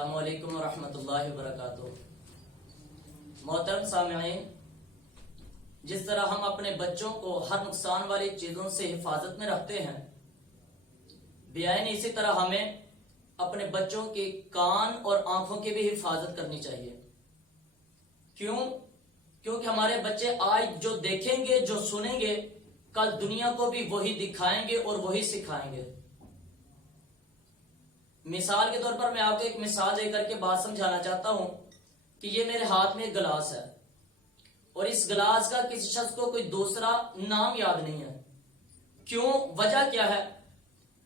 السلام علیکم ورحمۃ اللہ وبرکاتہ۔ محترم سامعین، جس طرح ہم اپنے بچوں کو ہر نقصان والی چیزوں سے حفاظت میں رکھتے ہیں، بیان اسی طرح ہمیں اپنے بچوں کے کان اور آنکھوں کی بھی حفاظت کرنی چاہیے۔ کیونکہ ہمارے بچے آج جو دیکھیں گے، جو سنیں گے، کل دنیا کو بھی وہی دکھائیں گے اور وہی سکھائیں گے۔ مثال کے طور پر میں آپ کو ایک مثال دے کر کے بات سمجھانا چاہتا ہوں کہ یہ میرے ہاتھ میں ایک گلاس ہے اور اس گلاس کا کسی شخص کو کوئی دوسرا نام یاد نہیں ہے۔ کیوں؟ وجہ کیا ہے؟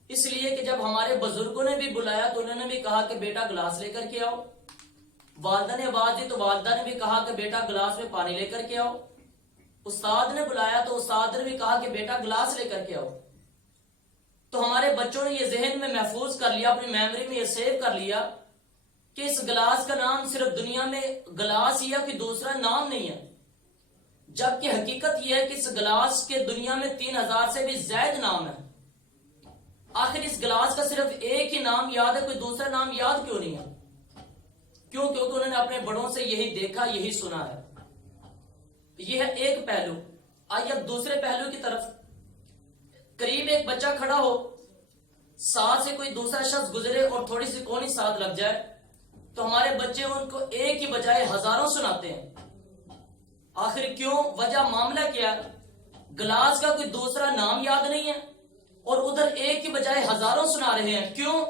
اس لیے کہ جب ہمارے بزرگوں نے بھی بلایا تو انہوں نے بھی کہا کہ بیٹا گلاس لے کر کے آؤ۔ والدہ نے آواز دی تو والدہ نے بھی کہا کہ بیٹا گلاس میں پانی لے کر کے آؤ۔ استاد نے بلایا تو استاد نے بھی کہا کہ بیٹا گلاس لے کر کے آؤ۔ تو ہمارے بچوں نے یہ ذہن میں محفوظ کر لیا، اپنی میموری میں یہ سیو کر لیا کہ اس گلاس کا نام صرف دنیا میں گلاس ہی ہے، کوئی دوسرا نام نہیں ہے۔ جبکہ حقیقت یہ ہے کہ اس گلاس کے دنیا میں 3000 سے بھی زائد نام ہے۔ آخر اس گلاس کا صرف ایک ہی نام یاد ہے، کوئی دوسرا نام یاد کیوں نہیں ہے؟ کیونکہ انہوں نے اپنے بڑوں سے یہی دیکھا، یہی سنا ہے۔ یہ ہے ایک پہلو۔ آئیے اب دوسرے پہلو کی طرف۔ قریب ایک بچہ کھڑا ہو، ساتھ سے کوئی دوسرا شخص گزرے اور تھوڑی سی کونی ساتھ لگ جائے تو ہمارے بچے ان کو ایک ہی بجائے ہزاروں سناتے ہیں۔ آخر کیوں؟ وجہ معاملہ کیا؟ گلاس کا کوئی دوسرا نام یاد نہیں ہے اور ادھر ایک کی بجائے ہزاروں سنا رہے ہیں۔ کیوں؟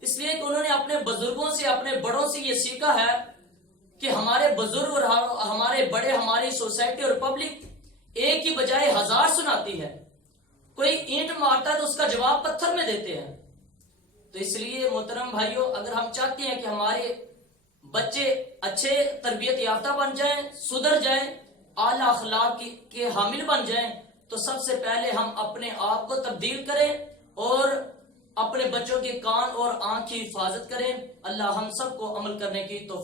اس لیے کہ انہوں نے اپنے بزرگوں سے، اپنے بڑوں سے یہ سیکھا ہے کہ ہمارے بزرگ اور ہمارے بڑے، ہماری سوسائٹی اور پبلک ایک کی بجائے ہزار سناتی ہے۔ کوئی اینٹ مارتا ہے تو اس کا جواب پتھر میں دیتے ہیں۔ تو اس لیے محترم بھائیوں، اگر ہم چاہتے ہیں کہ ہمارے بچے اچھے تربیت یافتہ بن جائیں، سدھر جائیں، اعلیٰ اخلاق کے حامل بن جائیں، تو سب سے پہلے ہم اپنے آپ کو تبدیل کریں اور اپنے بچوں کے کان اور آنکھ کی حفاظت کریں۔ اللہ ہم سب کو عمل کرنے کی توفیق